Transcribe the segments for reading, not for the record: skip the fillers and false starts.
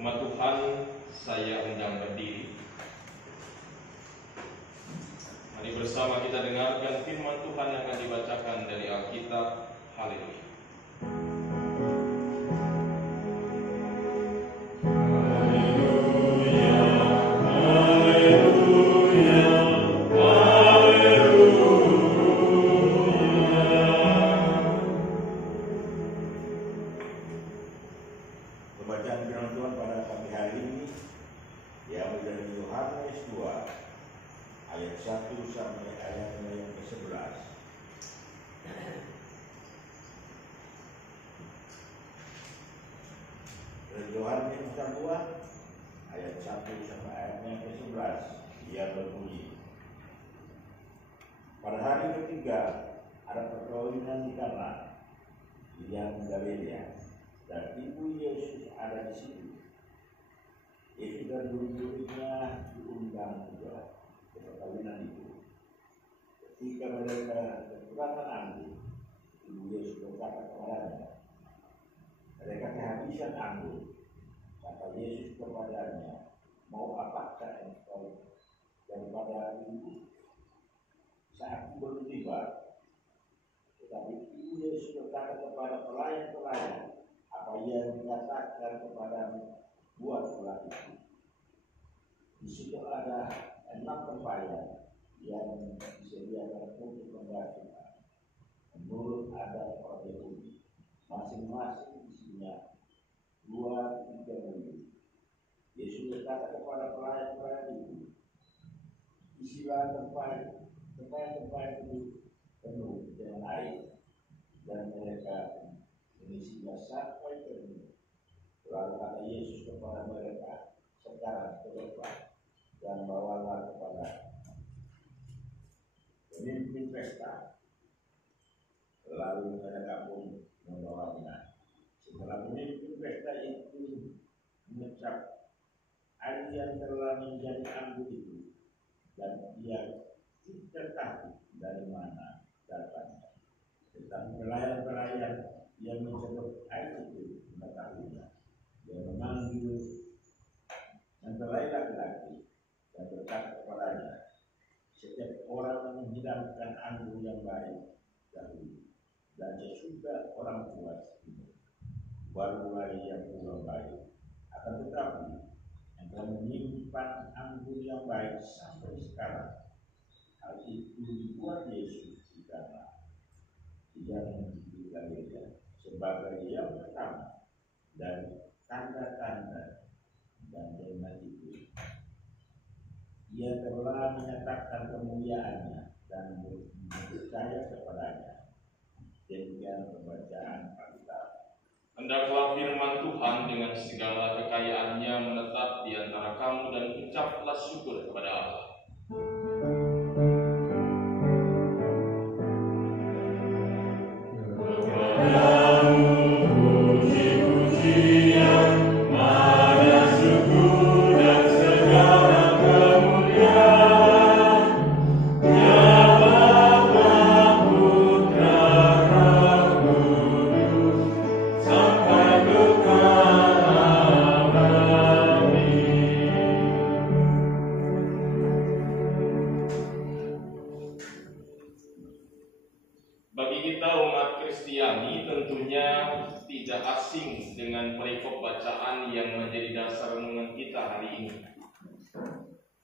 Umat Tuhan, saya undang berdiri. Mari bersama kita dengarkan firman Tuhan yang akan dibacakan dari Alkitab. Haleluya. Pembacaan firman Tuhan pada pagi hari ini diambil dari Yohanes 2 ayat 1 sampai ayat yang ke-11. Dari Yohanes 2 ayat 1 sampai ayat yang ke-11, dia berbunyi, pada hari ketiga ada perkawinan di Kana di yang Galilea, dan ibu Yesus ada di situ. Yesus dan murid-muridnya diundang juga ke perkawinan itu. Ketika mereka kekurangan anggur, ibu Yesus berkata kepadanya, mereka kehabisan anggur. Kata Yesus kepadanya, mau apakah engkau daripada ibu? Saat belum tiba. Tetapi ibu Yesus berkata kepada pelayan-pelayan, apa yang dikatakan kepadamu, buatlah itu. Di situ ada 6 tempayan yang disediakan untuk membasuhkan. Menurut adat orang Yahudi, masing-masing isinya 2-3 mili. Yesus berkata kepada pelayan-pelayan itu, isilah tempayan itu penuh dengan air, dan mereka mengisinya sampai penuh. Lalu kata Yesus kepada mereka, sekarang pergilah dan bawalah kepada pemimpin pesta. Lalu mereka pun membawanya. Setelah pemimpin pesta itu mengecap air yang telah menjadi anggur itu, dan dia tidak tahu dari mana datangnya. Tetapi pelayan-pelayan yang mencelup air itu mengetahuinya. Dia memanggil mempelai laki-laki dan berkata kepadanya, setiap orang menghidangkan anggur yang baik dahulu, dan sesudah orang tua itu barulah yang kurang baik. Akan tetapi engkau menyimpan anggur yang baik sampai sekarang. Hal itu dibuat Yesus di Kana, yang di Galilea, sebagai yang pertama dan tanda-tanda, dan dengan itu ia telah menyatakan kemuliaannya dan percaya kepadanya. Demikian pembacaan Alkitab. Hendaklah firman Tuhan dengan segala kekayaannya menetap di antara kamu, dan ucaplah syukur kepada Allah. Bagi kita umat Kristiani tentunya tidak asing dengan perikop bacaan yang menjadi dasar renungan kita hari ini.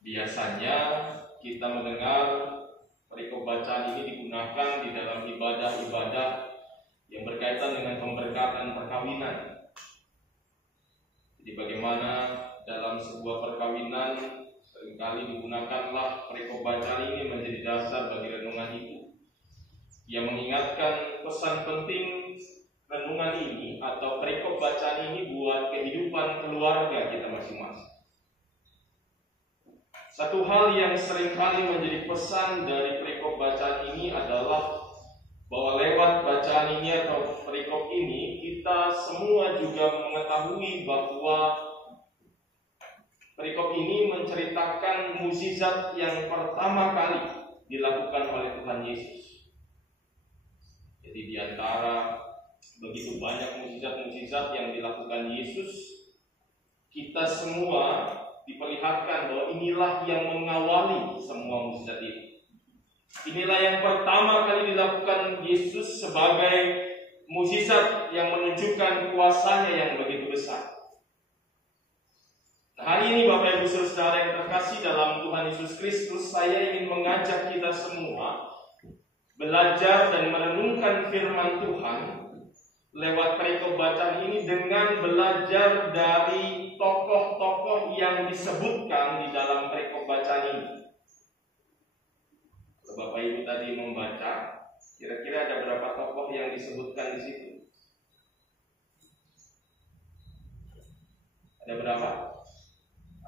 Biasanya kita mendengar perikop bacaan ini digunakan di dalam ibadah-ibadah yang berkaitan dengan pemberkatan perkawinan. Jadi bagaimana dalam sebuah perkawinan seringkali digunakanlah perikop bacaan ini menjadi dasar bagi renungan itu, yang mengingatkan pesan penting renungan ini atau perikop bacaan ini buat kehidupan keluarga kita masing-masing. Satu hal yang seringkali menjadi pesan dari perikop bacaan ini adalah bahwa lewat bacaan ini atau perikop ini kita semua juga mengetahui bahwa perikop ini menceritakan mukjizat yang pertama kali dilakukan oleh Tuhan Yesus. Jadi di antara begitu banyak mukjizat-mukjizat yang dilakukan Yesus, kita semua diperlihatkan bahwa inilah yang mengawali semua mukjizat ini. Inilah yang pertama kali dilakukan Yesus sebagai mukjizat yang menunjukkan kuasanya yang begitu besar. Nah, hari ini Bapak Ibu Saudara yang terkasih dalam Tuhan Yesus Kristus, saya ingin mengajak kita semua belajar dan merenungkan firman Tuhan lewat perikop bacaan ini dengan belajar dari tokoh-tokoh yang disebutkan di dalam perikop bacaan ini. Bapak Ibu tadi membaca, kira-kira ada berapa tokoh yang disebutkan di situ? Ada berapa?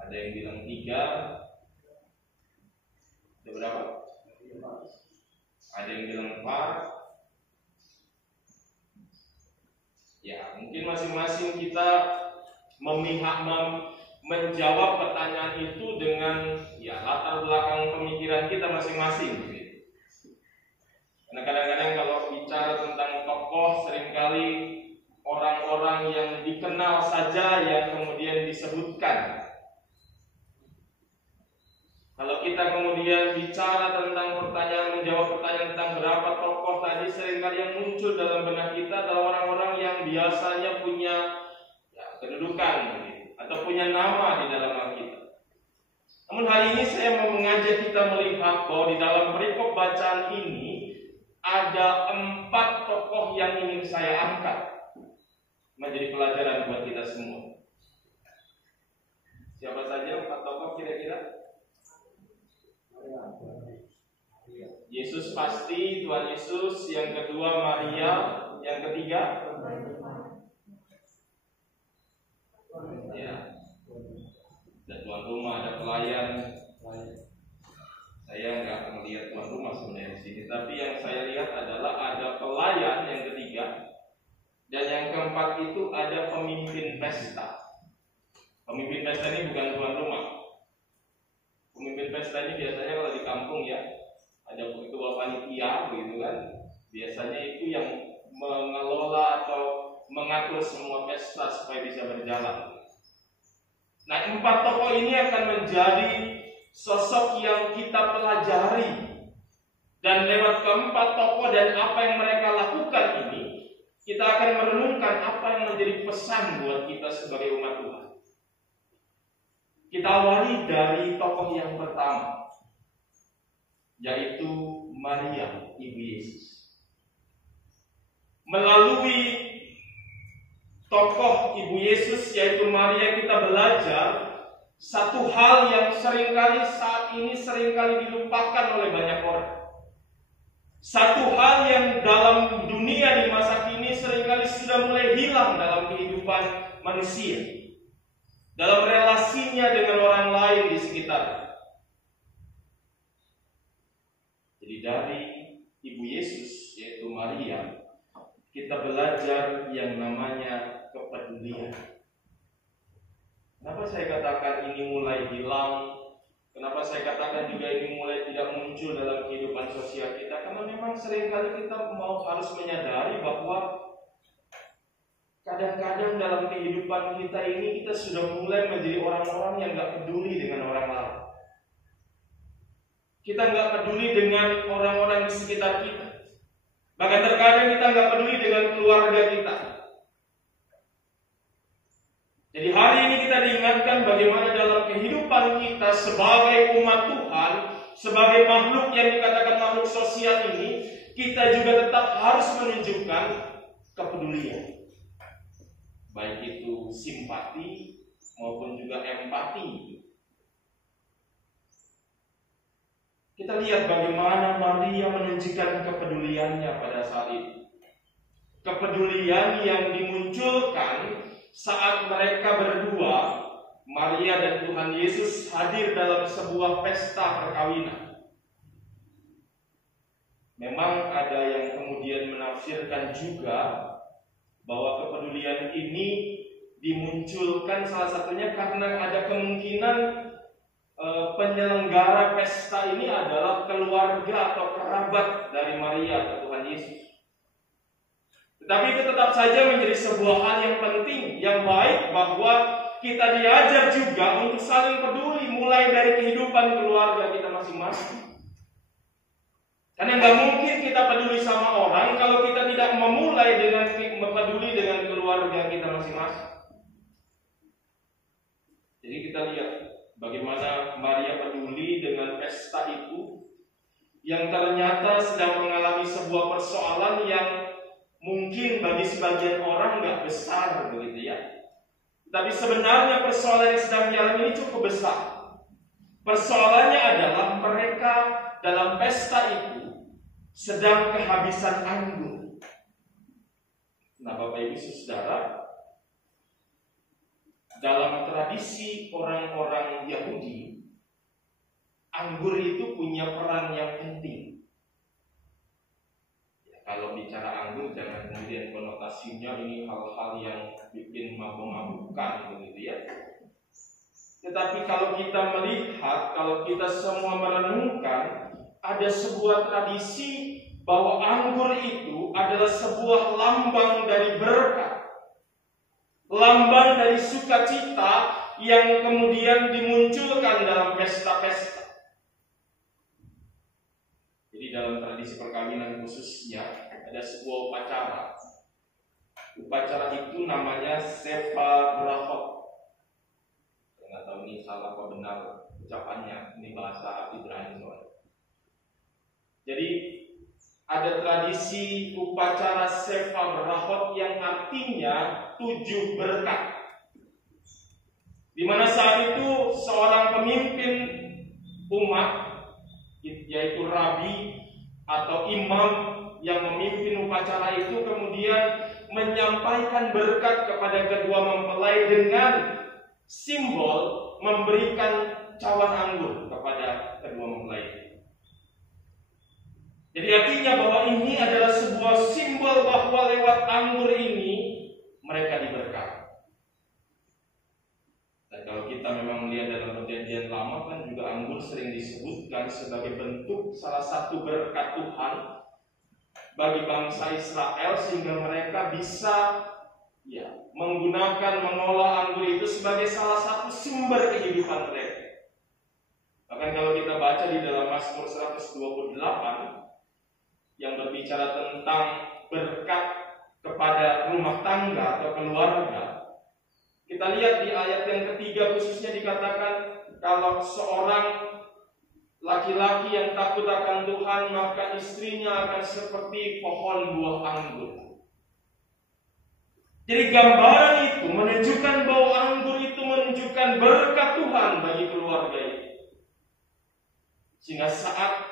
Ada yang bilang 3. Ada berapa? Ada yang bilang 4. Ya, mungkin masing-masing kita menjawab pertanyaan itu dengan latar belakang pemikiran kita masing-masing. Karena kadang-kadang kalau bicara tentang tokoh, seringkali orang-orang yang dikenal saja yang kemudian disebutkan. Kalau kita kemudian bicara tentang menjawab pertanyaan tentang berapa tokoh tadi, seringkali yang muncul dalam benak kita adalah orang-orang yang biasanya punya kedudukan atau punya nama di dalam Alkitab. Namun hari ini saya mau mengajak kita melihat bahwa di dalam perikop bacaan ini ada 4 tokoh yang ingin saya angkat menjadi pelajaran buat kita semua. Siapa saja 4 tokoh kira-kira? Yesus pasti, Tuhan Yesus. Yang kedua Maria. Yang ketiga ada tuan rumah, ada pelayan. Saya nggak melihat tuan rumah sebenarnya di sini, tapi yang saya lihat adalah ada pelayan yang ketiga, dan yang keempat itu ada pemimpin pesta. Pemimpin pesta ini bukan tuan rumah. Pemimpin pesta ini biasanya kalau di kampung ada ketua panitia begitu kan. Biasanya itu yang mengelola atau mengatur semua pesta supaya bisa berjalan. Nah, 4 tokoh ini akan menjadi sosok yang kita pelajari, dan lewat ke-4 tokoh dan apa yang mereka lakukan ini, kita akan merenungkan apa yang menjadi pesan buat kita sebagai umat Tuhan. Kita awali dari tokoh yang pertama, yaitu Maria, Ibu Yesus. Melalui tokoh Ibu Yesus yaitu Maria, kita belajar satu hal yang saat ini seringkali dilupakan oleh banyak orang. Satu hal yang dalam dunia di masa kini seringkali sudah mulai hilang dalam kehidupan manusia, dalam relasinya dengan orang lain di sekitar. Jadi dari Ibu Yesus yaitu Maria, kita belajar yang namanya kepedulian. Kenapa saya katakan ini mulai hilang? Kenapa saya katakan juga ini mulai tidak muncul dalam kehidupan sosial kita? Karena memang seringkali kita harus menyadari bahwa kadang-kadang dalam kehidupan kita ini kita sudah mulai menjadi orang-orang yang gak peduli dengan orang lain. Kita gak peduli dengan orang-orang di sekitar kita. Bahkan terkadang kita gak peduli dengan keluarga kita. Jadi hari ini kita diingatkan bagaimana dalam kehidupan kita sebagai umat Tuhan, sebagai makhluk yang dikatakan makhluk sosial ini, kita juga tetap harus menunjukkan kepedulian. Baik itu simpati maupun juga empati. Kita lihat bagaimana Maria menunjukkan kepeduliannya pada saat itu. Kepedulian yang dimunculkan saat mereka berdua, Maria dan Tuhan Yesus, hadir dalam sebuah pesta perkawinan. Memang ada yang kemudian menafsirkan juga bahwa kepedulian ini dimunculkan salah satunya karena ada kemungkinan penyelenggara pesta ini adalah keluarga atau kerabat dari Maria atau Tuhan Yesus. Tetapi itu tetap saja menjadi sebuah hal yang penting, yang baik, bahwa kita diajar juga untuk saling peduli, mulai dari kehidupan keluarga kita masing-masing. Karena nggak mungkin kita peduli sama orang kalau kita tidak memulai dengan peduli dengan keluarga kita masing-masing. Jadi kita lihat bagaimana Maria peduli dengan pesta itu yang ternyata sedang mengalami sebuah persoalan yang mungkin bagi sebagian orang nggak besar begitu ya. Tapi sebenarnya persoalan yang sedang dialami ini cukup besar. Persoalannya adalah mereka dalam pesta itu sedang kehabisan anggur. Nah, Bapak Ibu Saudara, dalam tradisi orang-orang Yahudi, anggur itu punya peran yang penting. Ya, kalau bicara anggur, jangan kemudian konotasinya ini hal-hal yang bikin mabuk-mabukan begitu ya. Tetapi kalau kita melihat, kalau kita semua merenungkan, ada sebuah tradisi bahwa anggur itu adalah sebuah lambang dari berkat, lambang dari sukacita yang kemudian dimunculkan dalam pesta-pesta. Jadi dalam tradisi perkawinan khususnya ada sebuah upacara. Upacara itu namanya Sefa Brachot. Saya nggak tahu ini salah apa benar ucapannya. Ini bahasa Ibrani soalnya. Jadi ada tradisi upacara Sefa Brachot yang artinya 7 berkat. Di mana saat itu seorang pemimpin umat, yaitu rabi atau imam yang memimpin upacara itu kemudian menyampaikan berkat kepada kedua mempelai dengan simbol memberikan cawan anggur kepada kedua mempelai. Jadi artinya bahwa ini adalah sebuah simbol bahwa lewat anggur ini mereka diberkati. Dan kalau kita memang melihat dalam Perjanjian Lama kan juga anggur sering disebutkan sebagai bentuk salah satu berkat Tuhan bagi bangsa Israel sehingga mereka bisa mengolah anggur itu sebagai salah satu sumber kehidupan mereka. Bahkan kalau kita baca di dalam Mazmur 128 yang berbicara tentang berkat kepada rumah tangga atau keluarga, kita lihat di ayat yang ketiga khususnya dikatakan kalau seorang laki-laki yang takut akan Tuhan maka istrinya akan seperti pohon buah anggur. Jadi gambaran itu menunjukkan bahwa anggur itu menunjukkan berkat Tuhan bagi keluarga itu. Sehingga saat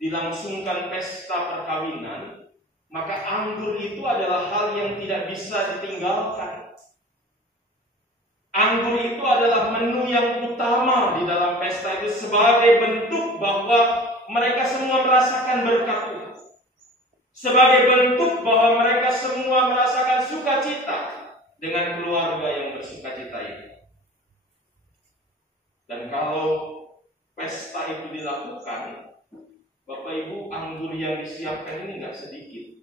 dilangsungkan pesta perkawinan, maka anggur itu adalah hal yang tidak bisa ditinggalkan. Anggur itu adalah menu yang utama di dalam pesta itu sebagai bentuk bahwa mereka semua merasakan berkat Tuhan. Sebagai bentuk bahwa mereka semua merasakan sukacita dengan keluarga yang bersukacita itu. Dan kalau pesta itu dilakukan, Bapak Ibu, anggur yang disiapkan ini nggak sedikit.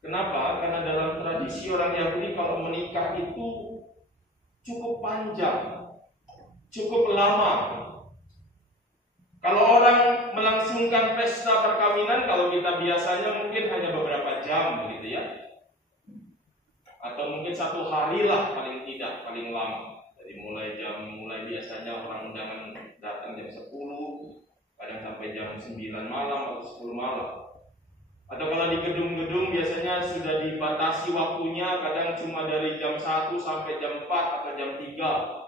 Kenapa? Karena dalam tradisi orang Yahudi kalau menikah itu cukup panjang, cukup lama. Kalau orang melangsungkan pesta perkawinan, kalau kita biasanya mungkin hanya beberapa jam begitu ya, atau mungkin 1 hari lah paling tidak, paling lama. Jadi mulai biasanya orang jangan datang jam 10, kadang sampai jam 9 malam atau 10 malam. Atau kalau di gedung-gedung biasanya sudah dibatasi waktunya, kadang cuma dari jam 1 sampai jam 4 atau jam 3.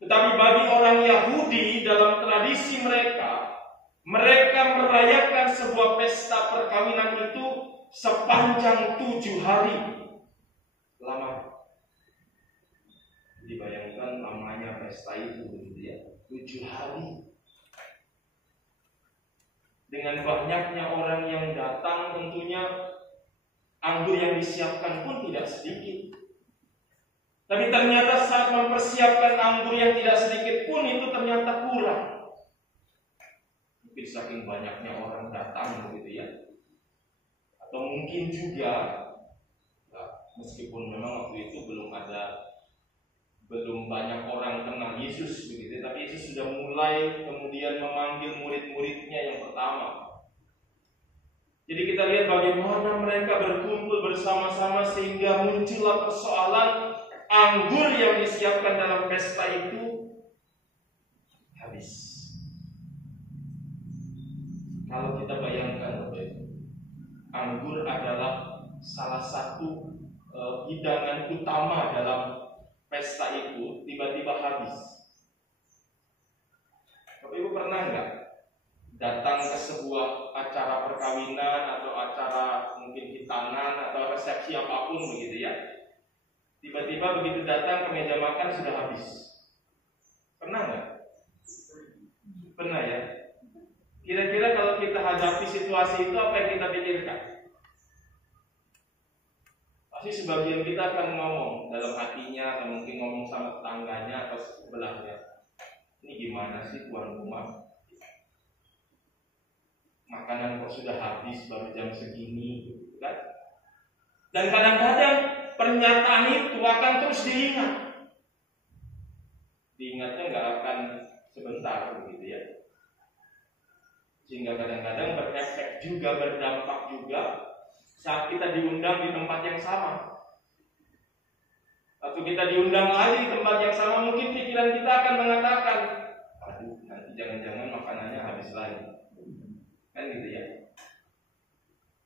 Tetapi bagi orang Yahudi dalam tradisi mereka merayakan sebuah pesta perkawinan itu sepanjang 7 hari lamanya. Dibayangkan namanya pesta itu begitu ya, 7 hari. Dengan banyaknya orang yang datang tentunya anggur yang disiapkan pun tidak sedikit. Tapi ternyata saat mempersiapkan anggur yang tidak sedikit pun itu ternyata kurang. Mungkin saking banyaknya orang datang begitu ya. Atau mungkin juga meskipun memang waktu itu belum banyak orang kenal Yesus begitu, tapi Yesus sudah mulai kemudian memanggil murid-muridnya yang pertama. Jadi kita lihat bagaimana mereka berkumpul bersama-sama sehingga muncullah persoalan anggur yang disiapkan dalam pesta itu habis. Kalau kita bayangkan, anggur adalah salah satu hidangan utama dalam pesta itu, tiba-tiba habis. Bapak Ibu pernah nggak datang ke sebuah acara perkawinan atau acara mungkin hitanan atau resepsi apapun begitu ya? Tiba-tiba begitu datang ke meja makan sudah habis. Pernah nggak? Pernah ya? Kira-kira kalau kita hadapi situasi itu apa yang kita pikirkan? Pasti sebagian kita akan ngomong dalam hatinya atau mungkin ngomong sama tetangganya atau sebelahnya. Ini gimana sih tuan rumah? Makanan kok sudah habis baru jam segini, kan? Dan kadang-kadang pernyataan itu akan terus diingat. Diingatnya nggak akan sebentar begitu ya. Sehingga kadang-kadang berefek juga, berdampak juga saat kita diundang di tempat yang sama. Atau kita diundang lagi di tempat yang sama, mungkin pikiran kita akan mengatakan, aduh, nanti jangan-jangan makanannya habis lagi. Kan gitu ya.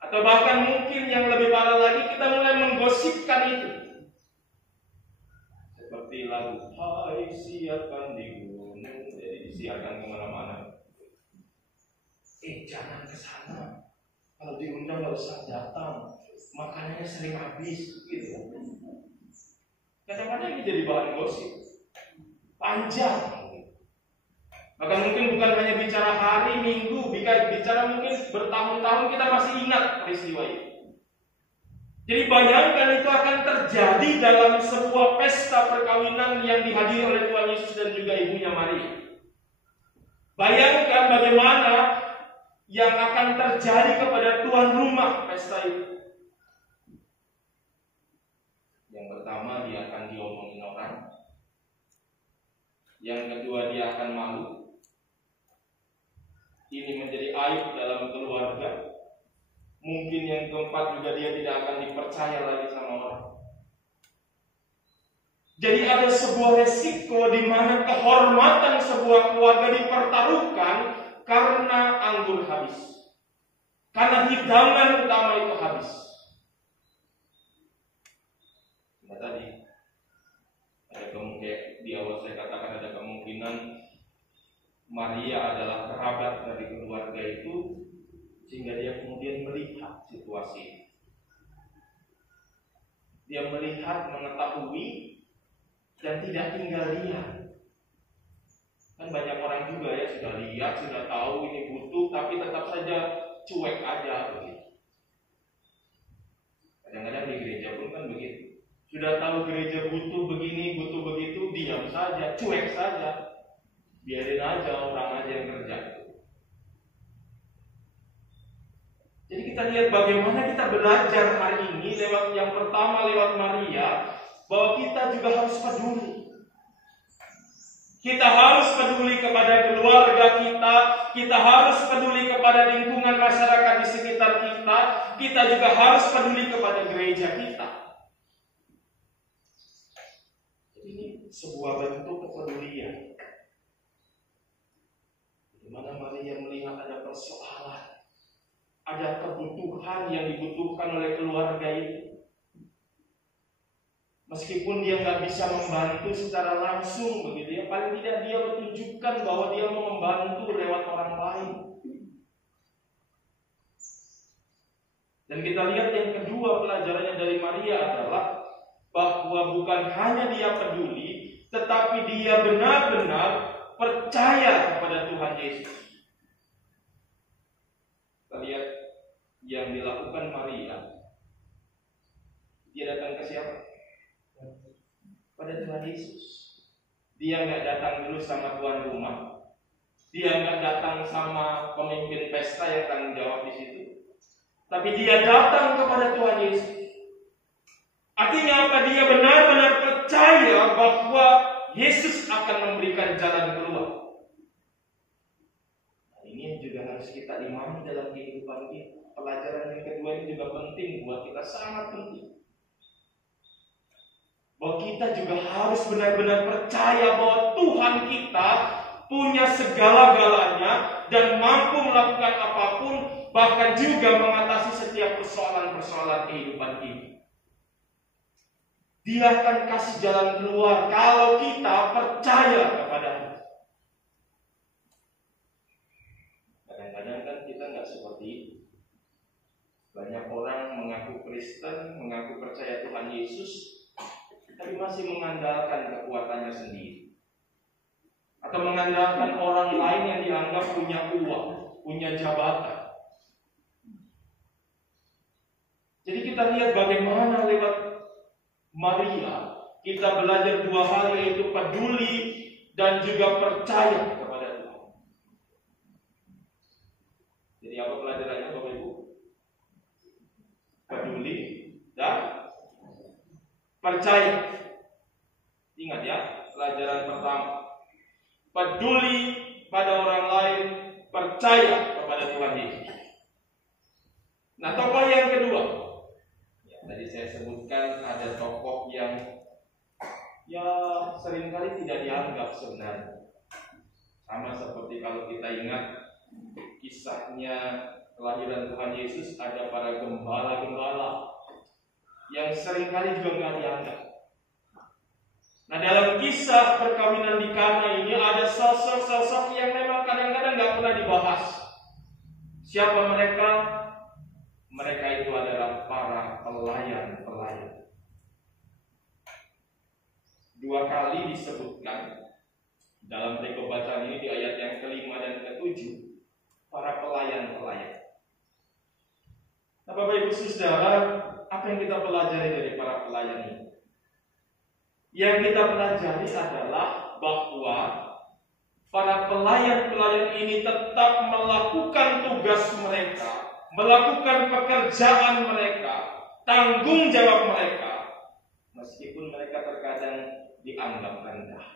Atau bahkan mungkin yang lebih parah lagi, kita mulai menggosipkan itu. Seperti lagu Hai siapkan di gunung, jadi disiarkan kemana-mana. Jangan ke sana. Kalau diundang nggak usah datang. Makanannya sering habis, gitu. Kadang-kadang ini jadi bahan gosip. Panjang. Bahkan mungkin bukan hanya bicara hari, minggu, bicara mungkin bertahun-tahun kita masih ingat peristiwa itu. Jadi bayangkan itu akan terjadi dalam sebuah pesta perkawinan yang dihadiri oleh Tuhan Yesus dan juga ibunya Maria. Bayangkan bagaimana yang akan terjadi kepada tuan rumah pesta itu. Yang pertama, dia akan diomongin orang. Yang kedua, dia akan malu. Ini menjadi aib dalam keluarga. Mungkin yang keempat juga dia tidak akan dipercaya lagi sama orang. Jadi ada sebuah resiko di mana kehormatan sebuah keluarga dipertaruhkan karena anggur habis. Karena hidangan utama itu habis. Nah tadi ada kemungkinan, di awal saya katakan ada kemungkinan Maria adalah kerabat dari keluarga itu, sehingga dia kemudian melihat situasi. Dia melihat, mengetahui, dan tidak tinggal lihat. Kan banyak orang juga ya sudah lihat, sudah tahu ini butuh, tapi tetap saja cuek aja begitu. Kadang-kadang di gereja pun kan begitu. Sudah tahu gereja butuh begini, butuh begitu, diam saja, cuek saja. Biarin aja orang aja yang kerja. Jadi kita lihat bagaimana kita belajar hari ini lewat yang pertama lewat Maria, bahwa kita juga harus peduli. Kita harus peduli kepada keluarga kita harus peduli kepada lingkungan masyarakat di sekitar kita juga harus peduli kepada gereja kita. Ini sebuah bentuk kepedulian. Di mana Maria melihat ada persoalan, ada kebutuhan yang dibutuhkan oleh keluarga itu. Meskipun dia nggak bisa membantu secara langsung begitu ya, paling tidak dia menunjukkan bahwa dia mau membantu lewat orang lain. Dan kita lihat yang kedua pelajarannya dari Maria adalah bahwa bukan hanya dia peduli, tetapi dia benar-benar percaya kepada Tuhan Yesus. Kita lihat yang dilakukan Maria. Dia datang ke siapa? Pada Tuhan Yesus. Dia nggak datang dulu sama tuan rumah. Dia nggak datang sama pemimpin pesta yang tanggung jawab di situ. Tapi dia datang kepada Tuhan Yesus. Artinya apa? Dia benar-benar percaya bahwa Yesus akan memberikan jalan keluar. Ini juga harus kita imani dalam kehidupan kita. Pelajaran yang kedua ini juga penting buat kita, sangat penting. Bahwa kita juga harus benar-benar percaya bahwa Tuhan kita punya segala-galanya dan mampu melakukan apapun, bahkan juga mengatasi setiap persoalan-persoalan kehidupan kita. Dia akan kasih jalan keluar kalau kita percaya kepada-Nya. Kadang-kadang kan kita nggak seperti itu. Banyak orang mengaku Kristen, mengaku percaya Tuhan Yesus, tapi masih mengandalkan kekuatannya sendiri. Atau mengandalkan orang lain yang dianggap punya uang, punya jabatan. Jadi kita lihat bagaimana lewat Maria kita belajar dua hal, yaitu peduli dan juga percaya kepada Tuhan. Jadi apa pelajarannya Bapak Ibu? Peduli dan percaya. Ingat ya, pelajaran pertama. Peduli pada orang lain, percaya kepada Tuhan Yesus. Nah, tokoh yang kedua. Tadi saya sebutkan ada tokoh yang seringkali tidak dianggap sebenarnya. Sama seperti kalau kita ingat kisahnya kelahiran Tuhan Yesus, ada para gembala-gembala yang seringkali juga nggak dianggap. Nah, dalam kisah perkawinan di Kana ini ada sosok-sosok yang memang kadang-kadang nggak pernah dibahas. Siapa mereka? Mereka itu adalah para pelayan-pelayan. Dua kali disebutkan dalam perikop bacaan ini di ayat yang ke-5 dan ke-7, para pelayan-pelayan. Nah, Bapak Ibu Saudara, apa yang kita pelajari dari para pelayan ini? Yang kita pelajari adalah bahwa para pelayan-pelayan ini tetap melakukan tugas mereka, melakukan pekerjaan mereka, tanggung jawab mereka, meskipun mereka terkadang dianggap rendah,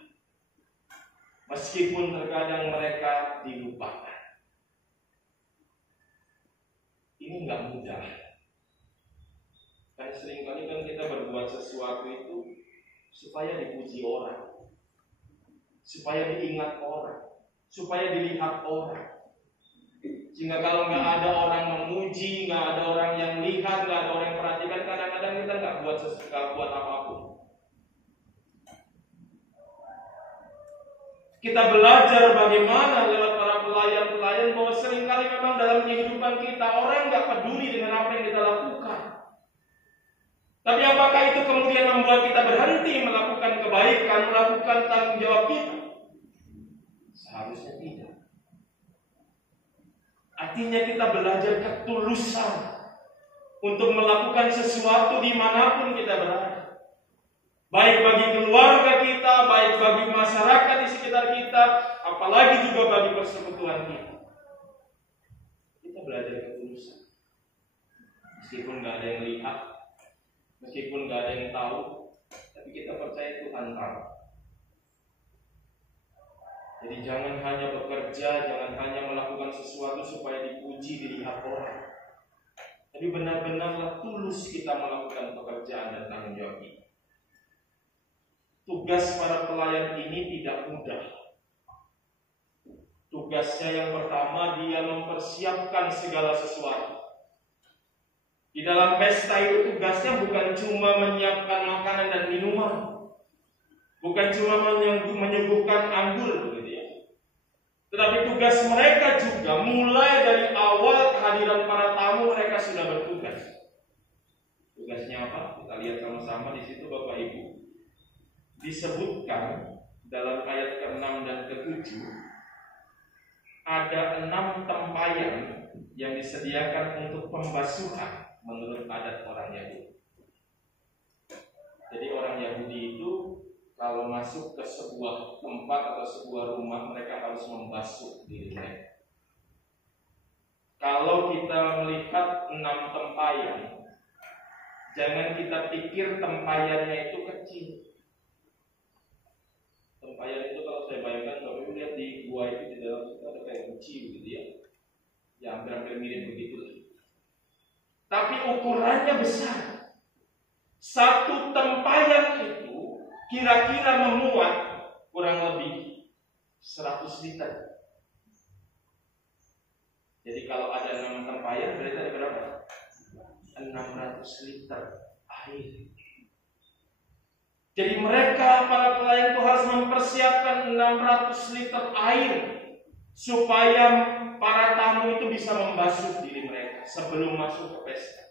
meskipun terkadang mereka dilupakan. Ini nggak mudah. Kan seringkali kan kita berbuat sesuatu itu supaya dipuji orang, supaya diingat orang, supaya dilihat orang. Sehingga kalau nggak ada orang memuji, nggak ada orang yang lihat, nggak ada orang yang perhatikan, kadang-kadang kita nggak buat apapun. Kita belajar bagaimana lewat para pelayan-pelayan bahwa seringkali memang dalam kehidupan kita orang nggak peduli dengan apa yang kita lakukan. Tapi apakah itu kemudian membuat kita berhenti melakukan kebaikan, melakukan tanggung jawab kita? Seharusnya tidak. Artinya kita belajar ketulusan untuk melakukan sesuatu dimanapun kita berada. Baik bagi keluarga kita, baik bagi masyarakat di sekitar kita, apalagi juga bagi persekutuan kita. Kita belajar ketulusan. Meskipun gak ada yang lihat, meskipun gak ada yang tahu, tapi kita percaya Tuhan tahu. Jadi jangan hanya bekerja, jangan hanya melakukan sesuatu supaya dipuji, dilihat orang. Tapi benar-benarlah tulus kita melakukan pekerjaan dan tanggung jawab kita. Tugas para pelayan ini tidak mudah. Tugasnya yang pertama, dia mempersiapkan segala sesuatu. Di dalam pesta itu tugasnya bukan cuma menyiapkan makanan dan minuman, bukan cuma menyuguhkan anggur, begitu ya. Tetapi tugas mereka juga mulai dari awal kehadiran para tamu mereka sudah bertugas. Tugasnya apa? Kita lihat sama-sama di situ Bapak Ibu. Disebutkan dalam ayat ke-6 dan ke-7 ada 6 tempayan yang disediakan untuk pembasuhan menurut adat orang Yahudi. Jadi orang Yahudi itu kalau masuk ke sebuah tempat atau sebuah rumah, mereka harus membasuh diri mereka. Kalau kita melihat 6 tempayan, Jangan kita pikir tempayannya itu kecil. Tempayan itu kalau saya bayangkan, Bapak Ibu lihat di gua itu di dalam situ ada kayak guci gitu ya. Ya hampir-hampir mirip begitu. Tapi ukurannya besar. Satu tempayan itu kira-kira memuat kurang lebih 100 liter. Jadi kalau ada 6 tempayan berarti ada berapa? 600 liter air. Jadi mereka, para pelayan itu harus mempersiapkan 600 liter air supaya para tamu itu bisa membasuh diri mereka sebelum masuk ke pesta.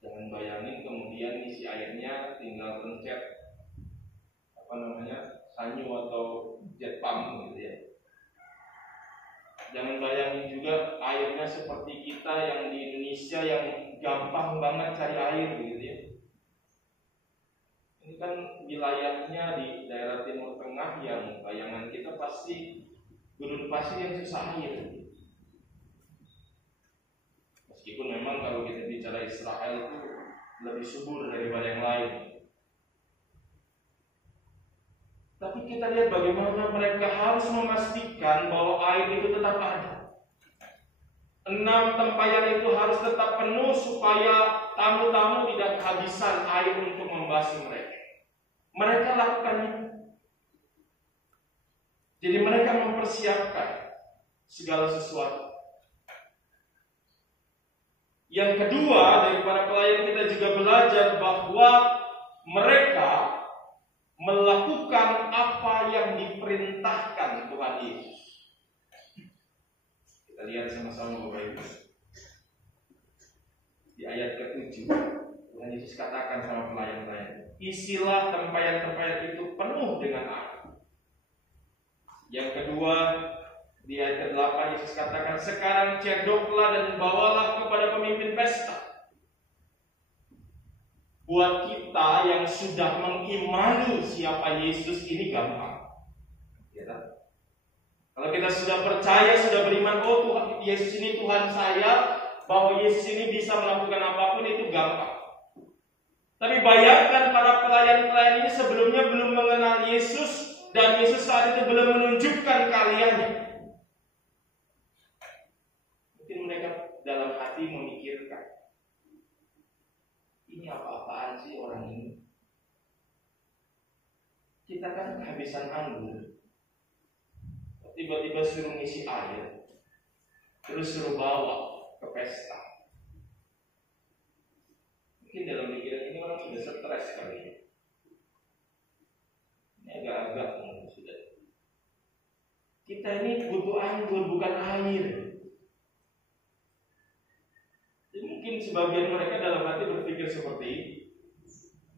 Jangan bayangin kemudian isi airnya tinggal pencet sanyu atau jet pump gitu ya. Jangan bayangin juga airnya seperti kita yang di Indonesia yang gampang banget cari air gitu ya. Ini kan wilayahnya di daerah Timur Tengah yang bayangan kita pasti gurun pasir yang susah air. Meskipun memang kalau kita bicara Israel itu lebih subur daripada yang lain. Tapi kita lihat bagaimana mereka harus memastikan bahwa air itu tetap ada. 6 tempayan itu harus tetap penuh supaya tamu-tamu tidak kehabisan air untuk membasuh mereka. Mereka lakukan itu. Jadi mereka mempersiapkan segala sesuatu. Yang kedua, dari para pelayan kita juga belajar bahwa mereka melakukan apa yang diperintahkan Tuhan Yesus. Kita lihat sama-sama Bapak Ibu. Di ayat ke-7, Tuhan Yesus katakan sama pelayan-pelayan, isilah tempayan-tempayan itu penuh dengan air. Yang kedua, di ayat ke-8 Yesus katakan, sekarang cedoklah dan bawalah kepada pemimpin pesta. Buat kita yang sudah mengimani siapa Yesus ini gampang. Ya, kalau kita sudah percaya, sudah beriman, oh Tuhan, Yesus ini Tuhan saya, bahwa Yesus ini bisa melakukan apapun, itu gampang. Tapi bayangkan para pelayan-pelayan ini sebelumnya belum mengenal Yesus, dan Yesus saat itu belum menunjukkan karyanya. Mungkin mereka dalam hati memikirkan, ini apa-apaan sih orang ini? Kita kan kehabisan anggur, tiba-tiba suruh ngisi air, terus suruh bawa ke pesta. Mungkin dalam pikiran ini orang sudah stres kali ya. Ini agak-agak sudah. Kita ini butuh anggur, bukan air. Jadi mungkin sebagian mereka dalam hati berpikir seperti itu.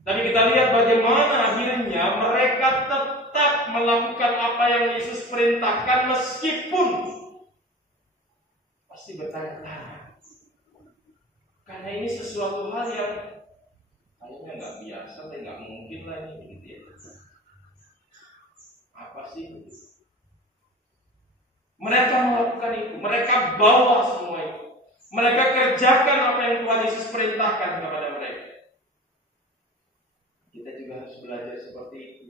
Tapi kita lihat bagaimana akhirnya mereka tetap melakukan apa yang Yesus perintahkan meskipun pasti bertanya-tanya. Karena ini sesuatu hal yang kayaknya nggak biasa dan nggak mungkin lah ini begitu ya. Apa sih? Mereka melakukan itu, mereka bawa semua itu. Mereka kerjakan apa yang Tuhan Yesus perintahkan kepada mereka. Kita juga harus belajar seperti itu.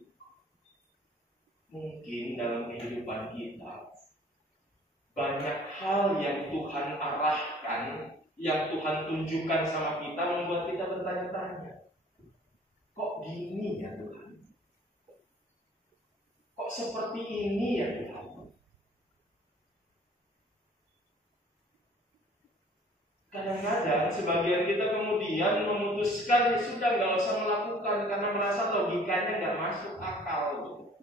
Mungkin dalam kehidupan kita banyak hal yang Tuhan arahkan, yang Tuhan tunjukkan sama kita, membuat kita bertanya-tanya, kok gini ya Tuhan? Kok seperti ini ya Tuhan? Kadang-kadang sebagian kita kemudian memutuskan, ya sudah nggak usah melakukan karena merasa logikanya nggak masuk akal gitu.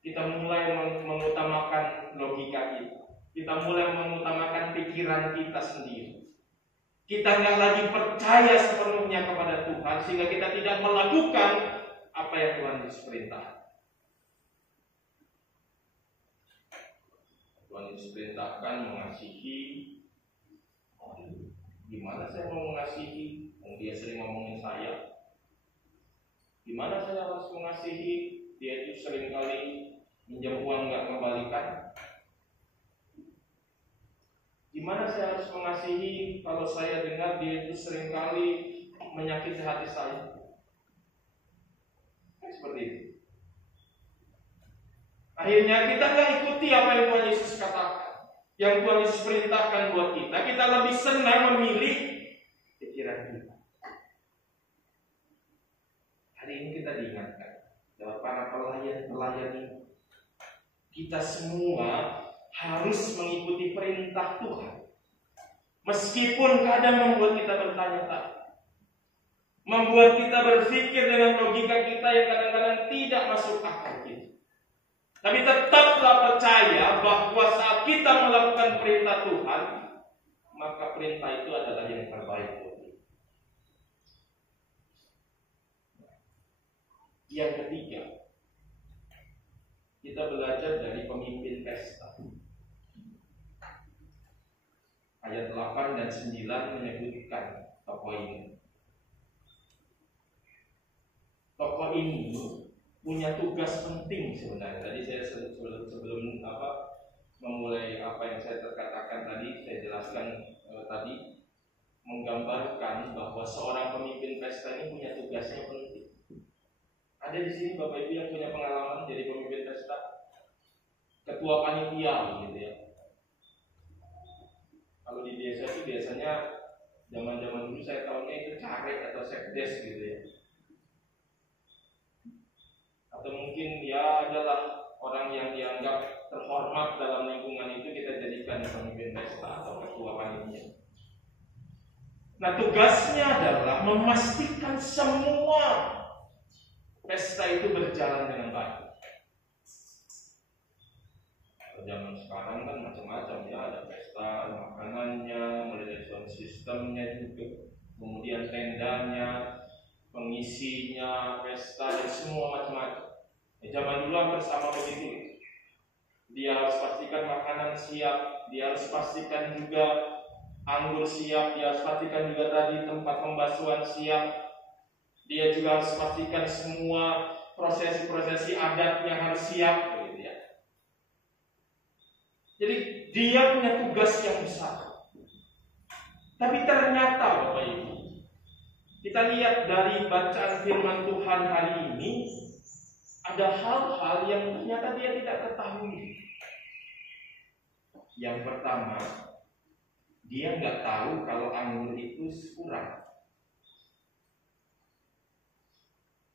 Kita mulai mengutamakan logika kita. Kita mulai mengutamakan pikiran kita sendiri. Kita nggak lagi percaya sepenuhnya kepada Tuhan, sehingga kita tidak melakukan apa yang Tuhan Yesus perintahkan. Tuhan Yesus perintahkan mengasihi. Gimana saya mau mengasihi? Dia sering ngomongin saya. Gimana saya harus mengasihi? Dia itu sering kali minjam uang nggak kembalikan. Gimana saya harus mengasihi kalau saya dengar dia itu seringkali menyakiti hati saya? Seperti itu. Akhirnya kita nggak ikuti apa yang Tuhan Yesus katakan, yang Tuhan Yesus perintahkan buat kita. Kita lebih senang memilih pikiran kita. Hari ini kita diingatkan lewat para pelayan ini, kita semua harus mengikuti perintah Tuhan, meskipun kadang membuat kita bertanya-tanya, membuat kita berpikir dengan logika kita yang kadang-kadang tidak masuk akal kita. Tapi tetaplah percaya bahwa saat kita melakukan perintah Tuhan, maka perintah itu adalah yang terbaik buat kita. Yang ketiga, kita belajar dari pemimpin pesta. Ayat 8 dan 9 menyebutkan tokoh ini. Tokoh ini punya tugas penting sebenarnya. Tadi saya sebelum memulai apa yang saya katakan tadi, saya jelaskan tadi, menggambarkan bahwa seorang pemimpin pesta ini punya tugasnya penting. Ada di sini Bapak Ibu yang punya pengalaman jadi pemimpin pesta, ketua panitia gitu ya. Kalau di desa itu biasanya zaman-zaman dulu saya tahunya itu caret atau sekdes gitu ya. Atau mungkin ya adalah orang yang dianggap terhormat dalam lingkungan itu kita jadikan pemimpin pesta atau ketua panitia. Nah, tugasnya adalah memastikan semua pesta itu berjalan dengan baik. Zaman sekarang kan macam-macam ya, ada pesta, makanannya, mulai dari sound sistemnya juga, kemudian tendanya, pengisinya, pesta dan semua macam-macam. Zaman dulu hampir sama begitu. Dia harus pastikan makanan siap, dia harus pastikan juga anggur siap, dia harus pastikan juga tadi tempat pembasuhan siap. Dia juga harus pastikan semua prosesi-prosesi adatnya harus siap. Jadi dia punya tugas yang besar. Tapi ternyata Bapak Ibu, kita lihat dari bacaan firman Tuhan hari ini, ada hal-hal yang ternyata dia tidak ketahui. Yang pertama, dia nggak tahu kalau anggur itu kurang.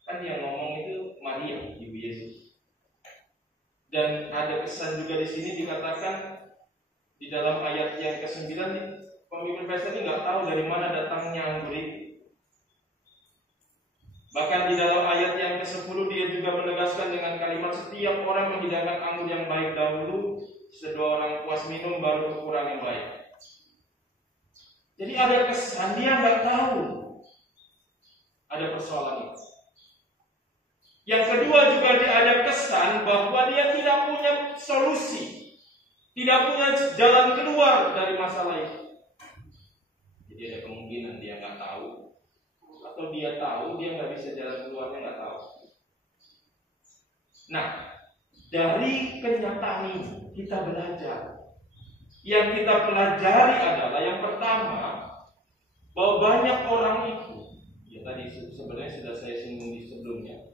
Kan yang ngomong itu Maria, Ibu Yesus. Dan ada kesan juga di sini dikatakan di dalam ayat yang ke-9, pemimpin pesta ini nggak tahu dari mana datangnya anggur itu. Bahkan di dalam ayat yang ke-10 dia juga menegaskan dengan kalimat setiap orang menghidangkan anggur yang baik dahulu, sedua orang puas minum baru kurang yang baik. Jadi ada kesan dia nggak tahu ada persoalan itu. Yang kedua juga ada kesan bahwa dia tidak punya solusi, tidak punya jalan keluar dari masalah itu. Jadi ada kemungkinan dia nggak tahu, atau dia tahu dia nggak bisa jalan keluarnya, nggak tahu. Nah, dari kenyataan ini kita belajar. Yang kita pelajari adalah yang pertama, bahwa banyak orang itu, ya tadi sebenarnya sudah saya singgung di sebelumnya.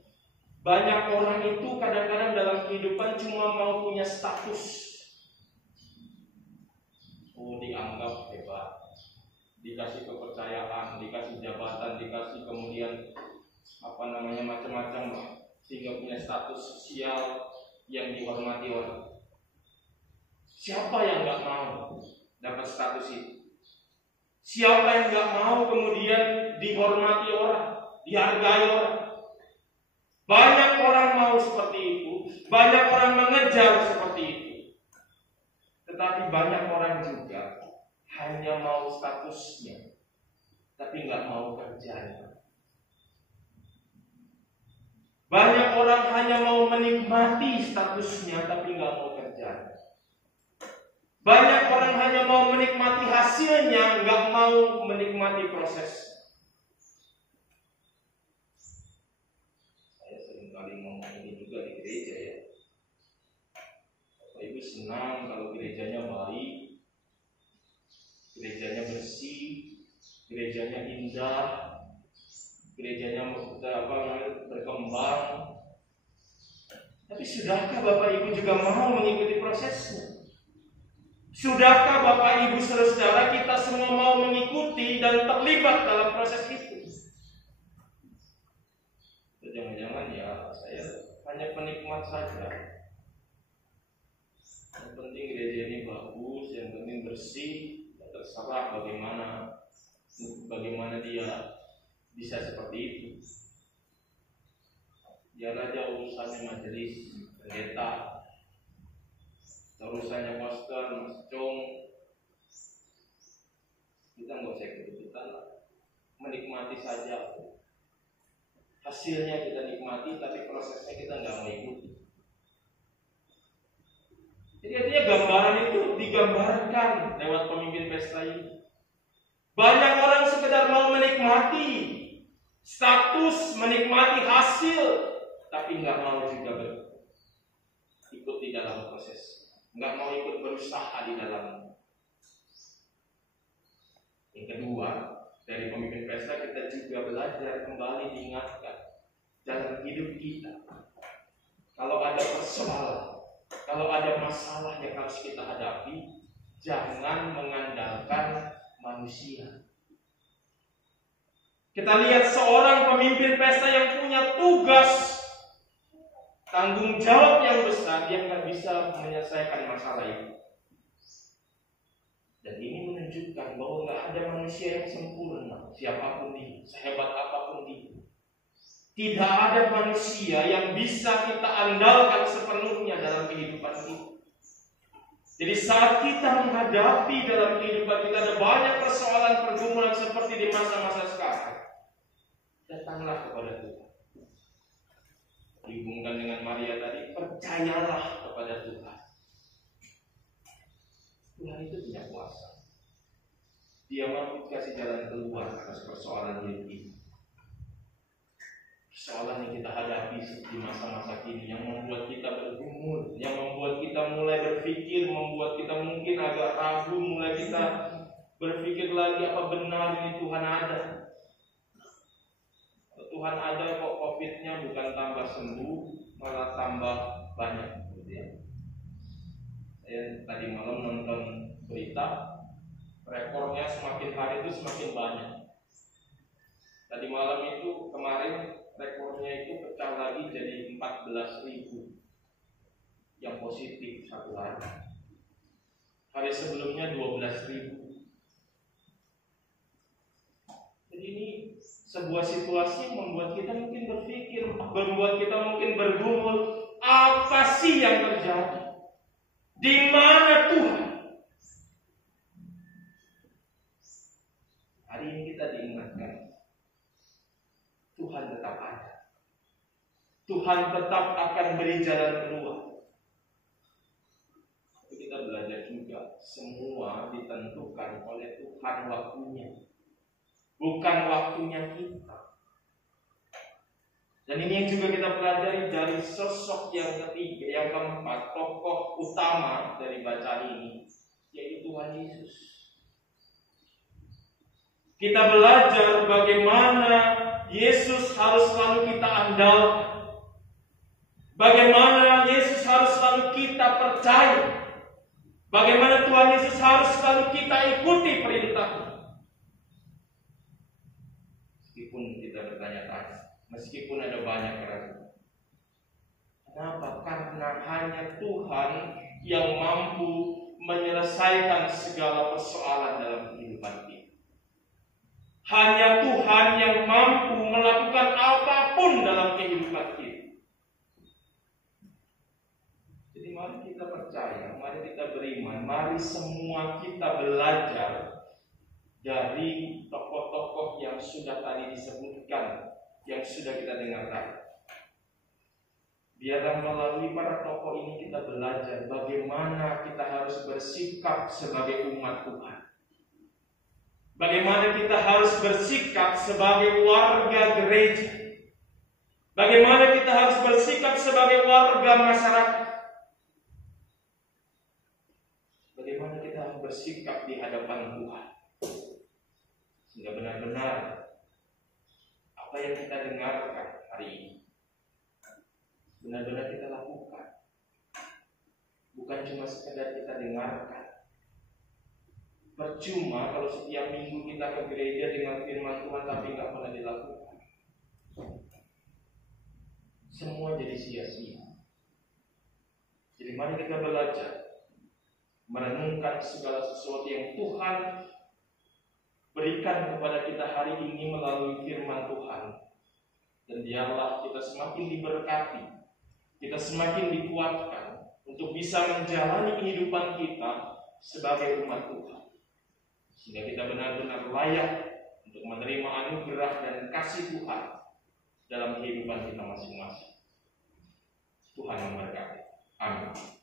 Banyak orang itu kadang-kadang dalam kehidupan cuma mau punya status. Oh, dianggap hebat, dikasih kepercayaan, dikasih jabatan, dikasih kemudian macam-macam lah, sehingga punya status sosial yang dihormati orang. Siapa yang nggak mau dapat status itu? Siapa yang nggak mau kemudian dihormati orang, dihargai orang? Banyak orang mau seperti itu, banyak orang mengejar seperti itu. Tetapi banyak orang juga hanya mau statusnya, tapi nggak mau kerjanya. Banyak orang hanya mau menikmati statusnya, tapi nggak mau kerjanya. Banyak orang hanya mau menikmati hasilnya, nggak mau menikmati proses. Kali ngomong ini juga di gereja ya. Bapak Ibu senang kalau gerejanya baik, Gerejanya bersih, gerejanya indah, gerejanya berkembang. Tapi sudahkah Bapak Ibu juga mau mengikuti prosesnya? Sudahkah Bapak Ibu saudara kita semua mau mengikuti dan terlibat dalam proses itu? Jangan-jangan ya saya hanya penikmat saja. Yang penting gereja ini bagus, yang penting bersih. Terserah bagaimana dia bisa seperti itu. Biar aja urusannya majelis, pendeta, urusannya pastor, Mas Cong. Kita nggak usah ikut-ikutan lah. Menikmati saja. Hasilnya kita nikmati, tapi prosesnya kita nggak mau ikuti. Jadi artinya gambaran itu digambarkan lewat pemimpin pesta ini. Banyak orang sekedar mau menikmati status, menikmati hasil, tapi nggak mau juga ikut di dalam proses, nggak mau ikut berusaha di dalamnya. Yang kedua, dari pemimpin pesta kita juga belajar kembali diingatkan dalam hidup kita. Kalau ada persoalan, kalau ada masalah yang harus kita hadapi, jangan mengandalkan manusia. Kita lihat seorang pemimpin pesta yang punya tugas, tanggung jawab yang besar, dia nggak bisa menyelesaikan masalah itu. Dan ini menunjukkan bahwa nggak ada manusia yang sempurna, siapapun dia, sehebat apapun dia. Tidak ada manusia yang bisa kita andalkan sepenuhnya dalam kehidupan kita. Jadi saat kita menghadapi dalam kehidupan kita ada banyak persoalan pergumulan seperti di masa-masa sekarang, datanglah kepada Tuhan. Dihubungkan dengan Maria tadi, percayalah kepada Tuhan. Tuhan itu tidak kuasa. Dia mampu kasih jalan keluar atas persoalan hidup kita. Persoalan yang kita hadapi di masa-masa kini yang membuat kita bergumul, yang membuat kita mulai berpikir, membuat kita mungkin agak ragu, mulai kita berpikir lagi apa benar ini Tuhan ada. Tuhan ada kok, COVID-nya bukan tambah sembuh, malah tambah banyak. Saya tadi malam nonton berita, rekornya semakin hari itu semakin banyak. Tadi malam itu kemarin rekornya itu pecah lagi jadi 14.000 yang positif satu hari. Hari sebelumnya 12.000. Jadi ini sebuah situasi yang membuat kita mungkin berpikir, membuat kita mungkin bergumul, apa sih yang terjadi? Di mana Tuhan? Hari ini kita diingatkan, Tuhan tetap ada. Tuhan tetap akan beri jalan keluar. Tapi kita belajar juga, semua ditentukan oleh Tuhan waktunya, bukan waktunya kita. Dan ini yang juga kita pelajari dari sosok yang ketiga, yang keempat, tokoh utama dari bacaan ini, yaitu Tuhan Yesus. Kita belajar bagaimana Yesus harus selalu kita andalkan. Bagaimana Yesus harus selalu kita percaya. Bagaimana Tuhan Yesus harus selalu kita ikuti perintahnya. Meskipun kita bertanya-tanya, meskipun ada banyak keraguan. Kenapa? Karena hanya Tuhan yang mampu menyelesaikan segala persoalan dalam kehidupan kita. Hanya Tuhan yang mampu melakukan apapun dalam kehidupan kita. Jadi mari kita percaya, mari kita beriman, mari semua kita belajar dari tokoh-tokoh yang sudah tadi disebutkan, yang sudah kita dengar tadi. Biarlah melalui para tokoh ini kita belajar bagaimana kita harus bersikap sebagai umat Tuhan. Bagaimana kita harus bersikap sebagai warga gereja. Bagaimana kita harus bersikap sebagai warga masyarakat. bagaimana kita bersikap di hadapan Tuhan, sehingga benar-benar apa yang kita dengarkan hari ini benar-benar kita lakukan. Bukan cuma sekedar kita dengarkan. Percuma kalau setiap minggu kita ke gereja dengan firman Tuhan tapi nggak pernah dilakukan. Semua jadi sia-sia. Jadi mari kita belajar merenungkan segala sesuatu yang Tuhan berikan kepada kita hari ini melalui firman Tuhan. Dan biarlah kita semakin diberkati, kita semakin dikuatkan untuk bisa menjalani kehidupan kita sebagai umat Tuhan, sehingga kita benar-benar layak untuk menerima anugerah dan kasih Tuhan dalam kehidupan kita masing-masing. Tuhan memberkati. Amin.